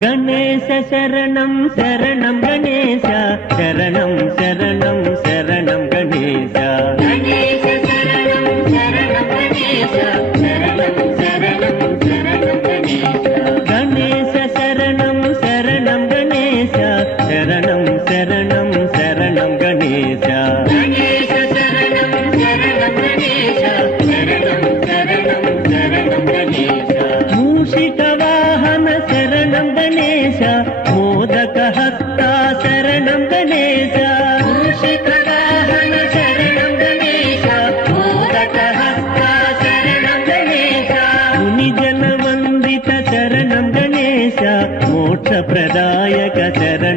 గణేశ శరణం శరణం గణేశ శరణం శరణం శరణం గణేశ గణేశ శరణం శరణం గణేశ శరణం శరణం శరణం గణేశ గణేశ శరణం శరణం గణేశ శరణం శరణం శరణం గణేశ గణేశ శరణం శరణం గణేశ శరణం శరణం శరణం గణేశ మూషిక వాహన శరణం గణేశ మోదక హస్త శరణం గణేశ మూషిక వాహన శరణం గణేశ మోదక హస్త శరణం గణేశ ముని జన వందిత శరణం గణేశ మోక్ష ప్రదాయక శరణం